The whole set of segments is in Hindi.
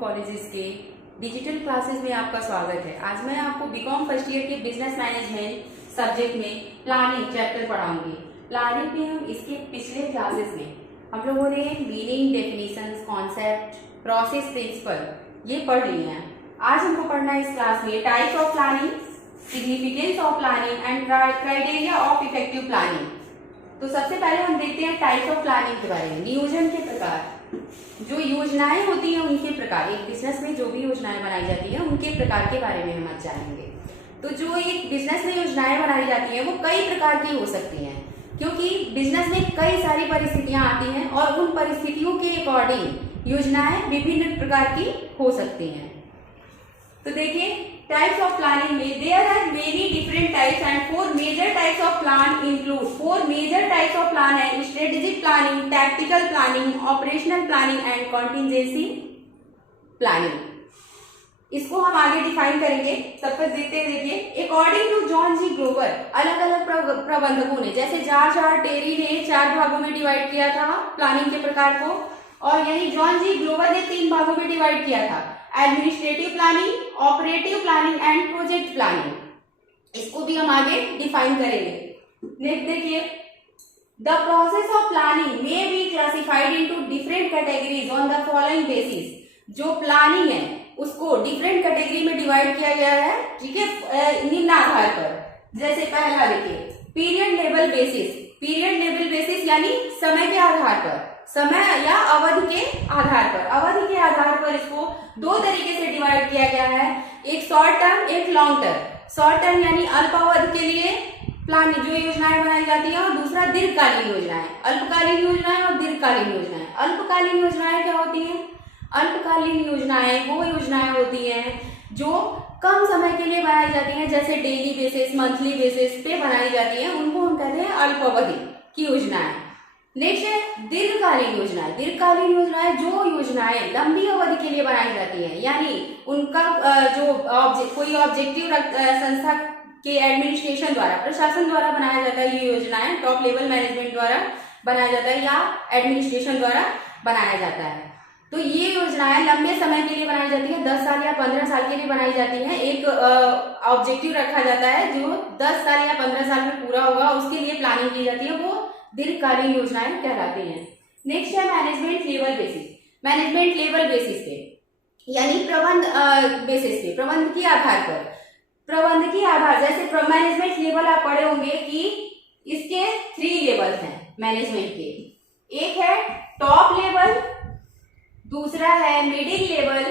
कॉलेजेस के डिजिटल क्लासेस में आपका स्वागत है। आज मैं आपको बीकॉम फर्स्ट ईयर के बिजनेस मैनेजमेंट सब्जेक्ट में प्लानिंग चैप्टर पढ़ाऊंगी। प्लानिंग में हम इसके पिछले क्लासेस में हम लोगों ने meaning, definitions, concept, process, principle ये पढ़ लिए हैं। आज हमको पढ़ना है इस क्लास में types of planning, significance of planning and criteria of effective planning. तो सबसे पहले हम देखते हैं टाइप्स ऑफ प्लानिंग के बारे में। नियोजन के प्रकार, जो योजनाएं होती हैं उनके प्रकार, एक बिजनेस में जो भी योजनाएं बनाई जाती हैं उनके प्रकार के बारे में हम आज जानेंगे। तो जो एक बिजनेस में योजनाएं बनाई जाती हैं वो कई प्रकार की हो सकती हैं, क्योंकि बिजनेस में कई सारी परिस्थितियां आती हैं और उन परिस्थितियों के अकॉर्डिंग योजनाएं विभिन्न प्रकार की हो सकती हैं। तो देखिए टाइप्स ऑफ प्लानिंग में there are many different types and four major types of plan include. Four major types of plan है strategic planning, tactical planning, operational planning and contingency planning. इसको हम आगे डिफाइन करेंगे। सब कुछ देखते हैं। देखिए according to John G Glover, अलग अलग प्रबंधकों ने, जैसे जॉर्ज टेरी ने 4 भागों में डिवाइड किया था प्लानिंग के प्रकार को, और यही जॉन जी ग्लोवर ने 3 भागों में डिवाइड किया था, administrative planning, operative planning and project planning. इसको भी हम आगे डिफाइन करेंगे। नेक्स्ट देखिए the process of planning may be classified into different categories on the following basis. जो प्लानिंग है उसको डिफरेंट कैटेगरी में डिवाइड किया गया है, ठीक है, निम्न आधार पर। जैसे पहला देखिए period level basis. Period level basis यानी समय के आधार पर, समय या अवधि के आधार पर, अवधि के आधार पर इसको 2 तरीके से डिवाइड किया गया है, एक शॉर्ट टर्म, एक लॉन्ग टर्म। शॉर्ट टर्म यानी अल्पावधि के लिए प्लान जो योजनाएं बनाई जाती है, और दूसरा दीर्घकालीन योजनाएं, अल्पकालीन योजनाएं और दीर्घकालीन योजनाएं। अल्पकालीन योजनाएं क्या होती हैं? अल्पकालीन योजनाएं वो योजनाएं होती हैं जो कम समय के लिए बनाई जाती हैं, जैसे डेली बेसिस, मंथली बेसिस पे बनाई जाती हैं, उनको हम कहते हैं अल्पावधि की योजनाएं। नेक्स्ट है दीर्घकालीन योजनाएं। दीर्घकालीन योजनाएं जो योजनाएं लंबी अवधि के लिए बनाई जाती हैं, यानी उनका कोई ऑब्जेक्टिव संस्था के एडमिनिस्ट्रेशन द्वारा, प्रशासन द्वारा बनाया जाता है। ये योजनाएं टॉप लेवल मैनेजमेंट द्वारा बनाया जाता है या एडमिनिस्ट्रेशन द्वारा बनाया जाता है। तो ये योजनाएं लंबे समय के लिए बनाई जाती है, 10 साल या 15 साल के लिए बनाई जाती हैं। एक ऑब्जेक्टिव रखा जाता है जो 10 साल या 15 साल में पूरा होगा, उसके लिए प्लानिंग की जाती है, वो दीर्घकालीन योजनाएं कहलाती हैं। नेक्स्ट है management level basis. Management level basis पे यानी प्रबंध बेसिस पे, प्रबंध के आधार पर, प्रबंध के आधार, जैसे मैनेजमेंट लेवल आप पढ़े होंगे कि इसके 3 लेवल हैं मैनेजमेंट के। एक है टॉप लेवल, दूसरा है मिडिल लेवल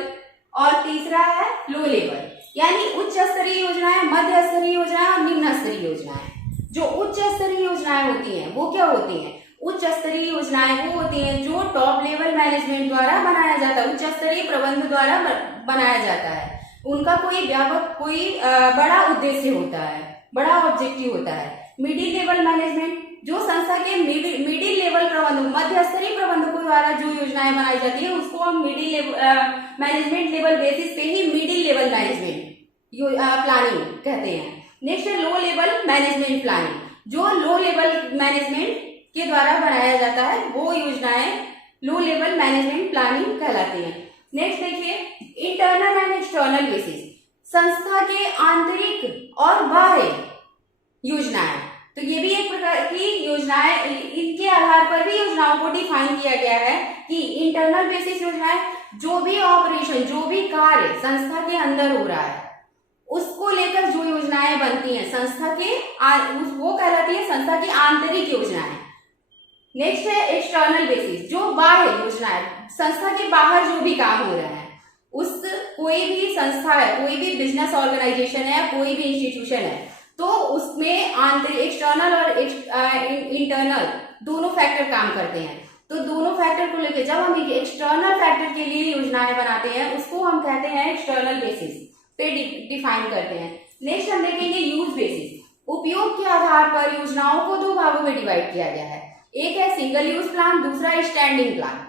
और तीसरा है लो लेवल। यानी उच्च स्तरीय योजनाएं, मध्य स्तरीय योजनाएं और निम्न स्तरीय योजनाएं। जो उच्च स्तरीय योजनाएं होती हैं वो क्या होती हैं? उच्च स्तरीय योजनाएं वो होती हैं जो टॉप लेवल मैनेजमेंट द्वारा बनाया जाता है, उच्च स्तरीय प्रबंध द्वारा बनाया जाता है। उनका कोई बड़ा उद्देश्य होता है, बड़ा ऑब्जेक्टिव होता है। मिडिल लेवल मैनेजमेंट जो संस्था के मिडिल लेवल प्रबंधक, मध्य स्तरीय प्रबंधकों द्वारा जो योजनाएं बनाई जाती है उसको हम मिडिल मैनेजमेंट लेवल बेसिस पे ही मिडिल लेवल मैनेजमेंट प्लानिंग कहते हैं। नेक्स्ट है लो लेवल मैनेजमेंट प्लानिंग। जो लो लेवल मैनेजमेंट के द्वारा बनाया जाता है वो योजनाएं लो लेवल मैनेजमेंट प्लानिंग कहलाती हैं। नेक्स्ट देखिए इंटरनल एंड एक्सटर्नल बेसिस। संस्था के आंतरिक और बाह्य योजनाएं, तो ये भी एक प्रकार की योजनाएं, इनके आधार पर भी योजनाओं को डिफाइन किया गया है कि इंटरनल बेसिस योजनाएं जो भी ऑपरेशन, जो भी कार्य संस्था के अंदर हो रहा है उसको लेकर जो योजनाएं बनती हैं संस्था के, वो कहलाती है संस्था की आंतरिक योजनाएं। नेक्स्ट है एक्सटर्नल बेसिस, जो बाह्य योजनाएं, संस्था के बाहर जो भी काम हो रहा है, उस कोई भी संस्था है, कोई भी बिजनेस ऑर्गेनाइजेशन है, कोई भी इंस्टीट्यूशन है, तो उसमें आंतरिक, एक्सटर्नल और इंटरनल दोनों फैक्टर काम करते हैं। तो दोनों फैक्टर को लेकर जब हम एक्सटर्नल फैक्टर के लिए योजनाएं बनाते हैं उसको हम कहते हैं एक्सटर्नल बेसिस पे डिफाइन करते हैं। नेक्स्ट हम देखेंगे यूज बेसिस। उपयोग के आधार पर योजनाओं को 2 भागों में डिवाइड किया गया है। एक है सिंगल यूज प्लान, दूसरा है standing plan.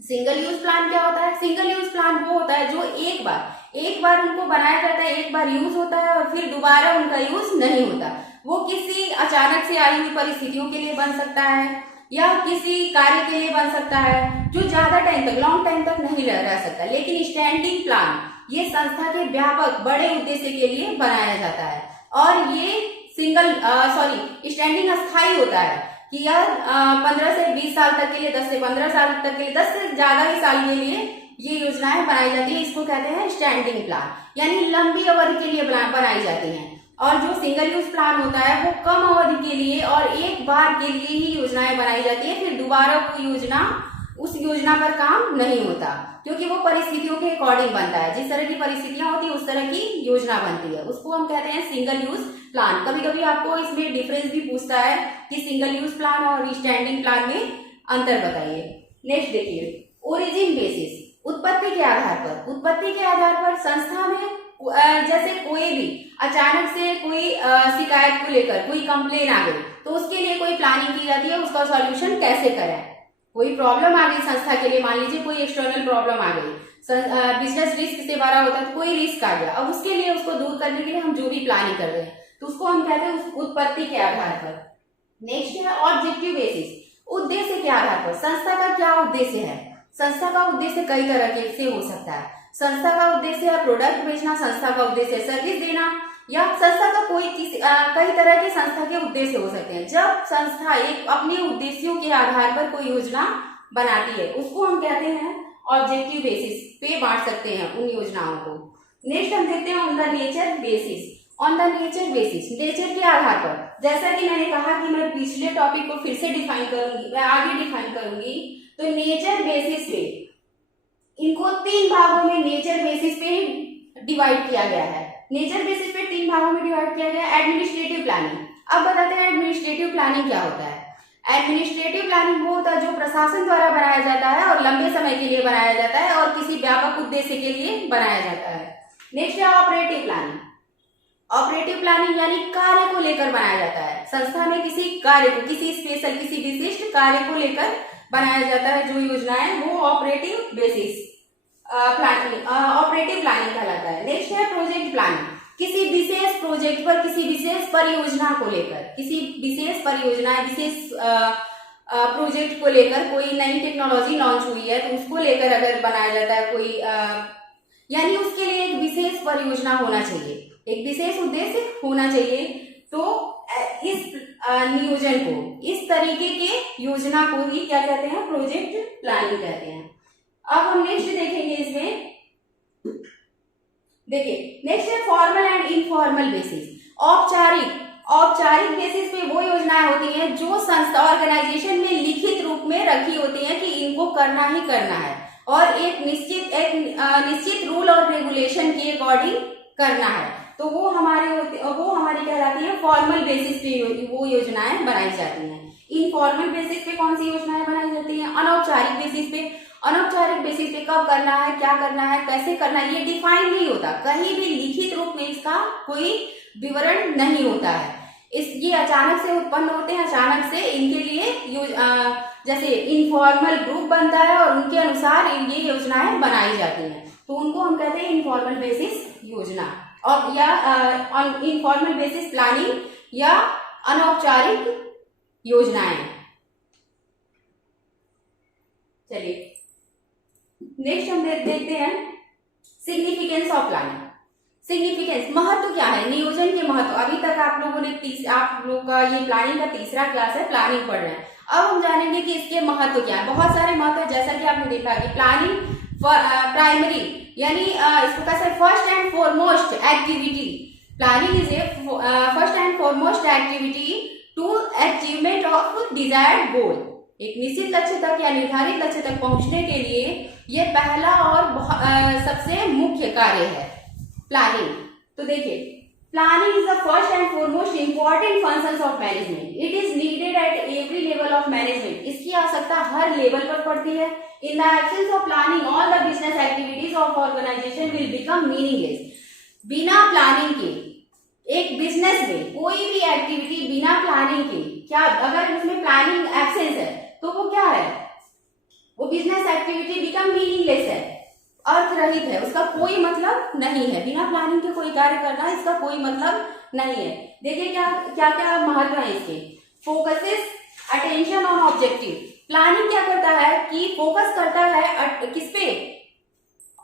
Single use plan क्या होता है? सिंगल यूज प्लान वो होता है जो एक बार उनको बनाया जाता है, एक बार यूज होता है और फिर दोबारा उनका यूज नहीं होता। वो किसी अचानक से आई हुई परिस्थितियों के लिए बन सकता है, या किसी कार्य के लिए बन सकता है जो ज्यादा टाइम तक, लॉन्ग टाइम तक नहीं रह सकता। लेकिन स्टैंडिंग प्लान ये संस्था के व्यापक बड़े उद्देश्य के लिए बनाया जाता है और ये स्टैंडिंग अस्थायी होता है कि यह 15 से 20 साल तक के लिए, 10 से 15 साल तक के लिए, 10 से ज्यादा ही साल के लिए ये योजनाएं बनाई जाती है। इसको कहते हैं स्टैंडिंग प्लान, यानी लंबी अवधि के लिए बनाई जाती हैं। और जो सिंगल यूज प्लान होता है वो कम अवधि के लिए और एक बार के लिए ही योजनाएं बनाई जाती है, फिर दोबारा उस योजना पर काम नहीं होता, क्योंकि वो परिस्थितियों के अकॉर्डिंग बनता है। जिस तरह की परिस्थितियां होती है उस तरह की योजना बनती है, उसको हम कहते हैं सिंगल यूज प्लान। कभी कभी आपको इसमें डिफरेंस भी पूछता है कि सिंगल यूज प्लान और स्टैंडिंग प्लान में अंतर बताइए। नेक्स्ट देखिए, ओरिजिन बेसिस, उत्पत्ति के आधार पर। उत्पत्ति के आधार पर संस्था में जैसे कोई भी अचानक से कोई शिकायत को लेकर कोई कंप्लेन आ गई तो उसके लिए कोई प्लानिंग की जाती है, उसका सॉल्यूशन कैसे करें। कोई प्रॉब्लम आ गई संस्था के लिए, मान लीजिए कोई एक्सटर्नल प्रॉब्लम आ गई, बिजनेस रिस्क से भरा होता है तो कोई रिस्क आ गया, अब उसके लिए उसको दूर करने के लिए हम जो भी प्लानिंग कर रहे हैं तो उसको हम कहते हैं उस उत्पत्ति के आधार पर। नेक्स्ट है ऑब्जेक्टिव बेसिस, उद्देश्य के आधार पर। संस्था का क्या उद्देश्य है? संस्था का उद्देश्य कई तरह के से हो सकता है। संस्था का उद्देश्य है प्रोडक्ट बेचना, संस्था का उद्देश्य है सर्विस देना, या संस्था का कई तरह के संस्था के उद्देश्य हो सकते हैं। जब संस्था एक अपने उद्देश्यों के आधार पर कोई योजना बनाती है उसको हम कहते हैं ऑब्जेक्टिव बेसिस पे बांट सकते हैं उन योजनाओं को। नेक्स्ट हम देखते हैं on the nature basis. On the nature basis, nature के आधार पर। जैसा कि मैंने कहा कि मैं पिछले टॉपिक को फिर से डिफाइन करूंगी, मैं आगे डिफाइन करूंगी, तो नेचर बेसिस पे इनको 3 भागों में नेचर बेसिस पे डिवाइड किया गया है। नेचर बेसिस पे 3 भागों में डिवाइड किया गया है। एडमिनिस्ट्रेटिव प्लानिंग, अब बताते हैं एडमिनिस्ट्रेटिव प्लानिंग क्या होता है। एडमिनिस्ट्रेटिव प्लानिंग वो होता है जो प्रशासन द्वारा बनाया जाता है और लंबे समय के लिए बनाया जाता है और किसी व्यापक उद्देश्य के लिए बनाया जाता है। नेक्स्ट है ऑपरेटिव प्लानिंग। ऑपरेटिव प्लानिंग यानी कार्य को लेकर बनाया जाता है। संस्था में किसी कार्य को, किसी स्पेशल, किसी विशिष्ट कार्य को लेकर बनाया जाता है जो योजना है, वो operative basis planning, operative planning कहलाता है। नेक्स्ट है प्रोजेक्ट प्लानिंग, किसी विशेष प्रोजेक्ट पर, किसी विशेष परियोजना को लेकर, किसी विशेष परियोजना, विशेष प्रोजेक्ट को लेकर कोई नई टेक्नोलॉजी लॉन्च हुई है तो उसको लेकर अगर बनाया जाता है कोई, यानी उसके लिए एक विशेष परियोजना होना चाहिए, एक विशेष उद्देश्य होना चाहिए। तो इस नियोजन को, इस तरीके के योजना को ही क्या कहते हैं? प्रोजेक्ट प्लानिंग कहते हैं। अब हम नेक्स्ट देखेंगे इसमें, देखिए नेक्स्ट है फॉर्मल एंड इनफॉर्मल बेसिस। औपचारिक बेसिस पे वो योजनाएं होती हैं जो संस्था ऑर्गेनाइजेशन में लिखित रूप में रखी होती हैं कि इनको करना ही करना है और एक निश्चित रूल और रेगुलेशन के अकॉर्डिंग करना है, तो वो हमारी कहलाती है फॉर्मल बेसिस पे वो योजनाएं बनाई जाती हैं। इनफॉर्मल बेसिस पे कौन सी योजनाएं बनाई जाती हैं? अनौपचारिक बेसिस पे। अनौपचारिक बेसिस पे कब करना है, क्या करना है, कैसे करना है, ये डिफाइन नहीं होता, कहीं भी लिखित रूप में इसका कोई विवरण नहीं होता है। ये अचानक से उत्पन्न होते हैं, अचानक से इनके लिए जैसे इनफॉर्मल ग्रुप बनता है और उनके अनुसार ये योजनाएं बनाई जाती हैं, तो उनको हम कहते हैं इनफॉर्मल बेसिस योजना और या इनफॉर्मल बेसिस प्लानिंग या अनौपचारिक योजनाएं। चलिए नेक्स्ट हम देखते हैं सिग्निफिकेंस ऑफ प्लानिंग। सिग्निफिकेंस, महत्व क्या है, नियोजन के महत्व। अभी तक आप लोगों ने आप लोग का ये प्लानिंग का तीसरा क्लास है, प्लानिंग पढ़ रहे हैं। अब हम जानेंगे कि इसके महत्व क्या है। बहुत सारे महत्व है, जैसा कि आपने देखा कि प्लानिंग प्राइमरी यानी इसको कैसे first and foremost activity. Planning is a first and foremost activity to achievement of desired goal. एक निश्चित लक्ष्य तक या निर्धारित लक्ष्य तक पहुंचने के लिए ये पहला और सबसे मुख्य कार्य है प्लानिंग। तो देखिए, planning is the first and foremost important functions of management. It is needed at every level of management. इसकी आवश्यकता हर लेवल पर पड़ती है। In the absence of planning all the business activities of organisation will become meaningless. बिना प्लानिंग के एक बिजनेस में कोई भी एक्टिविटी बिना प्लानिंग के, क्या अगर उसमें प्लानिंग एब्सेंस है तो वो क्या है, वो बिजनेस एक्टिविटी बिकम मीनिंगलेस है, अर्थ रहित है, उसका कोई मतलब नहीं है। बिना प्लानिंग के कोई कार्य करना इसका कोई मतलब नहीं है। देखिए क्या क्या क्या महत्व है इसके। Focuses attention on objective. Planning क्या करता है कि फोकस करता है किस पे,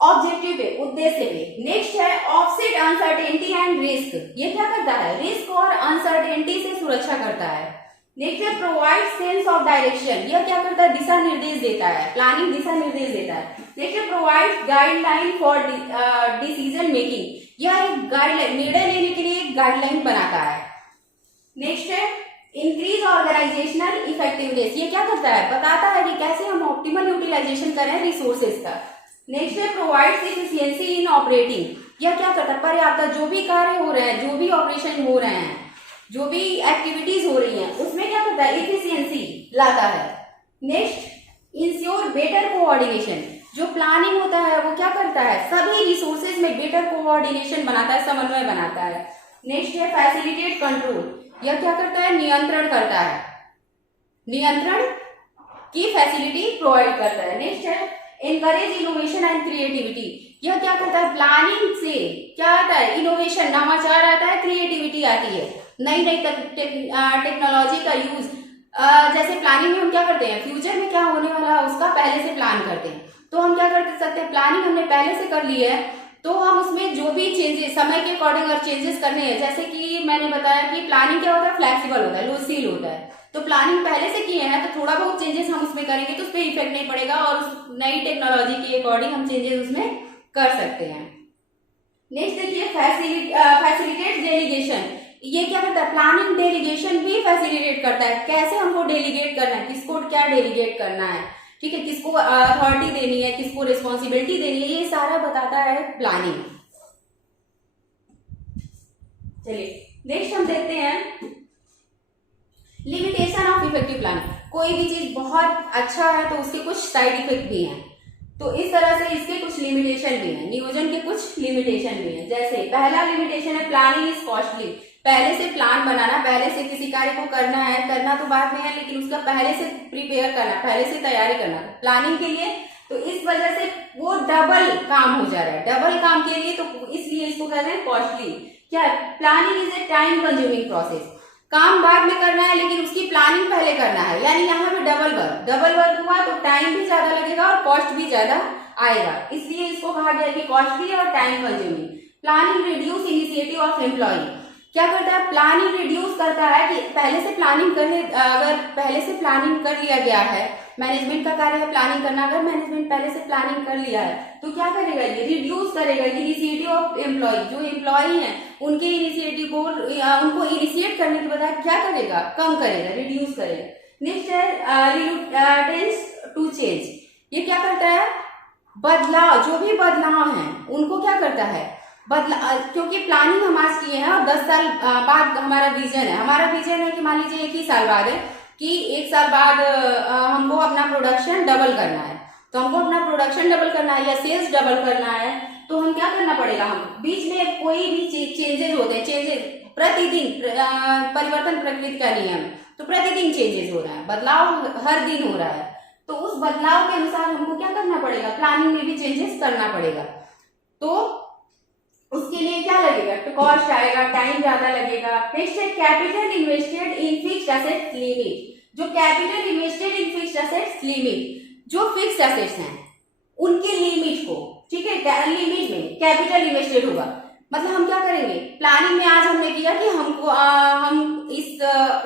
ऑब्जेक्टिव पे, उद्देश्य पे। नेक्स्ट है ऑफसेट अनसर्टेनिटी एंड रिस्क। ये क्या करता है, रिस्क और अनसर्टेनिटी से सुरक्षा करता है। नेक्स्ट है प्रोवाइड सेंस ऑफ डायरेक्शन। यह क्या करता है, दिशा निर्देश देता है, प्लानिंग दिशा निर्देश देता है। नेक्स्ट है provide guideline for decision making. यह एक गाइडलाइन, निर्णय लेने के लिए एक गाइडलाइन बनाता है। नेक्स्ट है इंक्रीज ऑर्गेनाइजेशनल इफेक्टिवनेस। ये क्या करता है, बताता है कि कैसे हम ऑप्टिमल यूटिलाइजेशन करें रिसोर्सेज का। नेक्स्ट है प्रोवाइड्स एफिशिएंसी इन ऑपरेटिंग। यह क्या करता है, पर्याप्त, जो भी कार्य हो रहे हैं, जो भी ऑपरेशन हो रहे हैं, जो भी एक्टिविटीज हो रही हैं, उसमें क्या करता है, एफिशिएंसी लाता है। Next ensure better coordination. जो प्लानिंग होता है वो क्या करता है, सभी रिसोर्सेज में बेटर कोऑर्डिनेशन बनाता है, समन्वय बनाता है। नेक्स्ट है फैसिलिटेट कंट्रोल। यह क्या करता है, नियंत्रण करता है, नियंत्रण की फैसिलिटी प्रोवाइड करता है। नेक्स्ट है एनकरेज इनोवेशन एंड क्रिएटिविटी। यह क्या करता है, प्लानिंग से क्या आता है, इनोवेशन, नवाचार आता है, क्रिएटिविटी आती है, नई नई टेक्नोलॉजी का यूज। जैसे प्लानिंग में हम क्या करते हैं, फ्यूचर में क्या होने वाला है उसका पहले से प्लान करते हैं। तो हम क्या कर सकते हैं, प्लानिंग हमने पहले से कर ली है, तो हम उसमें जो भी चेंजेस समय के अकॉर्डिंग अगर चेंजेस करने हैं, जैसे कि मैंने बताया कि प्लानिंग क्या होता है, फ्लेक्सिबल होता है, लूजशील होता है। तो प्लानिंग पहले से किए हैं तो थोड़ा बहुत चेंजेस हम उसमें करेंगे तो उस पर इफेक्ट नहीं पड़ेगा और उस नई टेक्नोलॉजी के अकॉर्डिंग हम चेंजेस उसमें कर सकते हैं। नेक्स्ट देखिए फैसिलिटेट डेलीगेशन। ये क्या करता है, प्लानिंग डेलीगेशन भी फैसिलिटेट करता है। कैसे हमको डेलीगेट करना है, किसको क्या डेलीगेट करना है, ठीक है, किसको अथॉरिटी देनी है, किसको रिस्पॉन्सिबिलिटी देनी है, ये सारा बताता है प्लानिंग। चलिए नेक्स्ट हम देखते हैं लिमिटेशन ऑफ इफेक्टिव प्लानिंग। कोई भी चीज बहुत अच्छा है तो उसके कुछ साइड इफेक्ट भी हैं, तो इस तरह से इसके कुछ लिमिटेशन भी हैं, नियोजन के कुछ लिमिटेशन भी हैं। जैसे पहला लिमिटेशन है प्लानिंग इज कॉस्टली। पहले से प्लान बनाना, पहले से किसी कार्य को करना है, करना तो बाद में है, लेकिन उसका पहले से प्रिपेयर करना, पहले से तैयारी करना प्लानिंग के लिए, तो इस वजह से वो डबल काम हो जा रहा है, डबल काम के लिए, तो इसलिए इसको कहते हैं कॉस्टली। क्या, planning is A time consuming process. काम बाद में करना है लेकिन उसकी प्लानिंग पहले करना है, यानी यहाँ पे डबल वर्क हुआ तो टाइम भी ज्यादा लगेगा और कॉस्ट भी ज्यादा आएगा, इसलिए इसको कहा गया कि कॉस्टली और time consuming. Planning reduce initiative of employ. क्या करता है, प्लानिंग रिड्यूस करता है कि पहले से प्लानिंग करने, अगर पहले से प्लानिंग कर लिया गया है, मैनेजमेंट का कार्य है प्लानिंग करना, अगर मैनेजमेंट पहले से प्लानिंग कर लिया है तो क्या करेगा, ये रिड्यूस करेगा इनिशिएटिव ऑफ एम्प्लॉय। जो एम्प्लॉय हैं उनके इनिशिएटिव को, उनको इनिशिएट करने के बजाय क्या करेगा, कम करेगा, रिड्यूस करेगा। नेक्स्ट है रिलुक्टेंस टू चेंज। ये क्या करता है, बदलाव, जो भी बदलाव हैं उनको क्या करता है, क्योंकि प्लानिंग हम आज किए हैं और 10 साल बाद हमारा विजन है, हमारा विजन है कि मान लीजिए 1 ही साल बाद है कि 1 साल बाद हमको अपना प्रोडक्शन डबल करना है, तो हमको अपना प्रोडक्शन डबल करना है या सेल्स डबल करना है, तो हम क्या करना पड़ेगा, हम बीच में कोई भी चेंजेस होते हैं, चेंजेस प्रतिदिन, परिवर्तन प्रकृति का नियम, तो प्रतिदिन चेंजेस हो रहा है, बदलाव हर दिन हो रहा है, तो उस बदलाव के अनुसार हमको क्या करना पड़ेगा, प्लानिंग में भी चेंजेस करना पड़ेगा। तो उसके लिए क्या लगेगा, तो कॉस्ट आएगा, टाइम ज्यादा लगेगा। नेक्स्ट है capital invested in fixed assets limit. जो capital invested in fixed assets limit, जो फिक्स्ड एसेट्स हैं उनके लिमिट को, ठीक है, लिमिट में कैपिटल इन्वेस्टेड होगा। मतलब हम क्या करेंगे, प्लानिंग में आज हमने किया कि हमको हम इस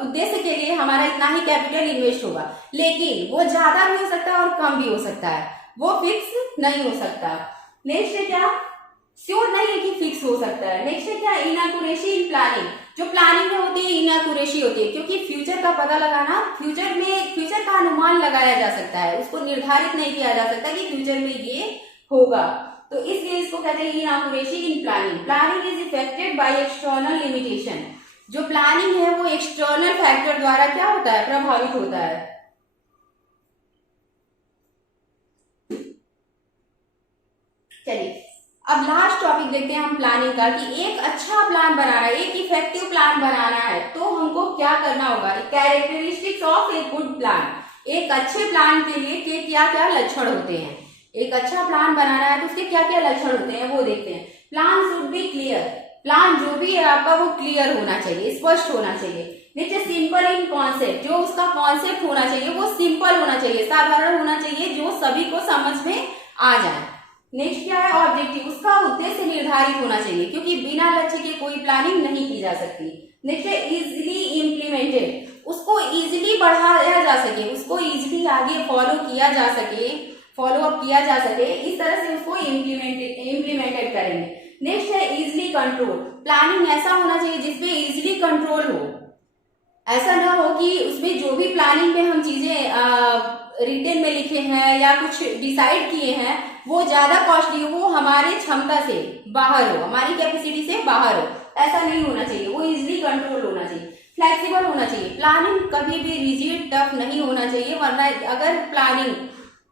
उद्देश्य के लिए हमारा इतना ही कैपिटल इन्वेस्ट होगा, लेकिन वो ज्यादा भी हो सकता है और कम भी हो सकता है, वो फिक्स नहीं हो सकता। नेक्स्ट है क्या, श्योर नहीं है कि फिक्स हो सकता है। नेक्स्ट है क्या, इनएक्यूरेसी इन प्लानिंग। जो प्लानिंग में होती है इनएक्यूरेसी होती है, क्योंकि फ्यूचर का पता लगाना, फ्यूचर का अनुमान लगाया जा सकता है, उसको निर्धारित नहीं किया जा सकता कि फ्यूचर में ये होगा, तो इसलिए इसको कहते हैं inaccuracy in planning. Planning is affected by external limitation. जो प्लानिंग है वो एक्सटर्नल फैक्टर द्वारा क्या होता है, प्रभावित होता है। चलिए अब लास्ट टॉपिक देखते हैं हम प्लानिंग का, कि एक अच्छा प्लान बनाना है, एक इफेक्टिव प्लान बनाना है तो हमको क्या करना होगा, characteristics of a good plan. एक अच्छे प्लान के लिए के क्या क्या लक्षण होते हैं, एक अच्छा प्लान बनाना है तो उसके क्या क्या लक्षण होते हैं वो देखते हैं। Plan should be clear. Plan जो भी है आपका वो क्लियर होना चाहिए, स्पष्ट होना चाहिए। नीचे सिंपल इन कॉन्सेप्ट, जो उसका कॉन्सेप्ट होना चाहिए वो सिंपल होना चाहिए, साधारण होना चाहिए, जो सभी को समझ में आ जाए। नेक्स्ट क्या है, ऑब्जेक्टिव, उसका उद्देश्य निर्धारित होना चाहिए, क्योंकि बिना लक्ष्य के कोई प्लानिंग नहीं की जा सकती। नेक्स्ट है इजिली इम्प्लीमेंटेड, उसको इजिली बढ़ाया जा सके, उसको इजिली आगे फॉलो किया जा सके, फॉलो अप किया जा सके, इस तरह से उसको इम्प्लीमेंटेड करेंगे। नेक्स्ट है इजिली कंट्रोल, प्लानिंग ऐसा होना चाहिए जिसपे इजिली कंट्रोल हो, ऐसा ना हो कि उसमें जो भी प्लानिंग में हम चीजें रिटन में लिखे हैं या कुछ डिसाइड किए हैं वो ज्यादा कॉस्टली हो, वो हमारे क्षमता से बाहर हो, हमारी कैपेसिटी से बाहर हो, ऐसा नहीं होना चाहिए, वो इजिली कंट्रोल होना चाहिए। फ्लेक्सिबल होना चाहिए, प्लानिंग कभी भी रिजिड टफ नहीं होना चाहिए, वरना अगर प्लानिंग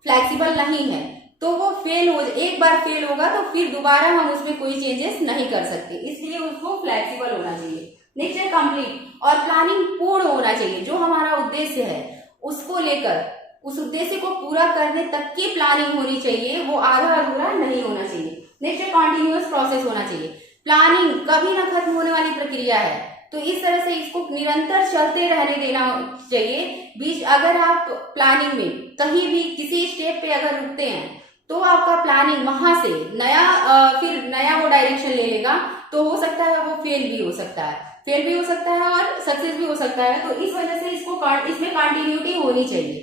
फ्लेक्सिबल नहीं है तो वो एक बार फेल होगा तो फिर दोबारा हम उसमें कोई चेंजेस नहीं कर सकते, इसलिए उसको फ्लेक्सिबल होना चाहिए। नेक्स्ट है कंप्लीट, और प्लानिंग पूर्ण होना चाहिए, जो हमारा उद्देश्य है उसको लेकर उस उद्देश्य को पूरा करने तक की प्लानिंग होनी चाहिए, वो आधा अधूरा नहीं होना चाहिए। नेक्स्ट है कॉन्टिन्यूअस प्रोसेस होना चाहिए, प्लानिंग कभी ना खत्म होने वाली प्रक्रिया है, तो इस तरह से इसको निरंतर चलते रहने देना चाहिए। बीच अगर आप प्लानिंग में कहीं भी किसी स्टेप पे अगर रुकते हैं तो आपका प्लानिंग वहां से फिर नया वो डायरेक्शन ले लेगा, तो हो सकता है वो फेल भी हो सकता है और सक्सेस भी हो सकता है, तो इस वजह से इसमें कंटिन्यूटी होनी चाहिए।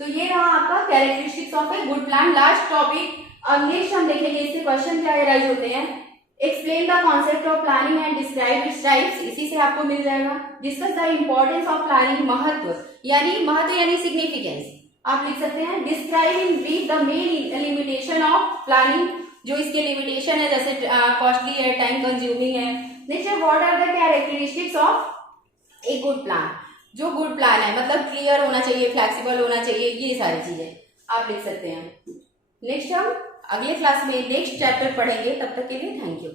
तो ये रहा आपका characteristics of a good plan. Last topic, अब नेक्स्ट हम देखेंगे इससे क्वेश्चन क्या अराइज होते हैं। Explain the concept of planning and describe its types, इसी से आपको मिल जाएगा। Discuss the importance of planning, महत्व यानी सिग्निफिकेंस आप लिख सकते हैं। Describe in brief the main limitation of planning, जो इसके लिमिटेशन है, जैसे कॉस्टली है, टाइम कंज्यूमिंग है। नेक्स्ट है what are the characteristics of a good plan, जो गुड प्लान है मतलब क्लियर होना चाहिए, फ्लेक्सिबल होना चाहिए, ये सारी चीजें आप लिख सकते हैं। नेक्स्ट हम अगले क्लास में नेक्स्ट चैप्टर पढ़ेंगे, तब तक के लिए थैंक यू।